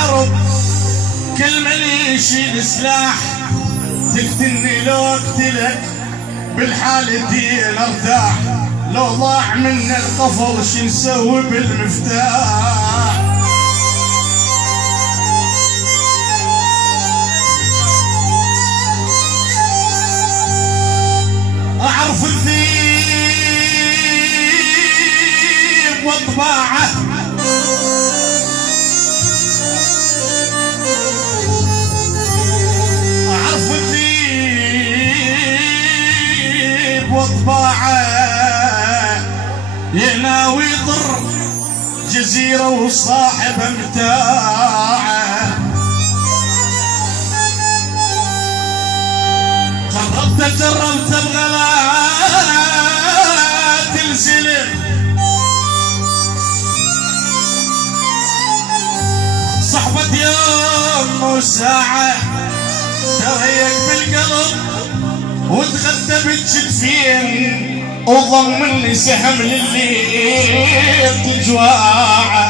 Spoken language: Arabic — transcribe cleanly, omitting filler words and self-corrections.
الحرب كل من يشيل سلاح، تقتلني لو اقتلك بالحالتين ارتاح، لو ضاع منا القفل شو نسوي بالمفتاح. اعرف الذيب وطباعه، اعرف الذيب وطباعه، يناوي يضر جزيره وصاحبه متاعه. جربت بغلات السلم، صحبة يوم وساعة تريق بالقلب وتغدى بالجدفين وضمني سهم للي تجواعه.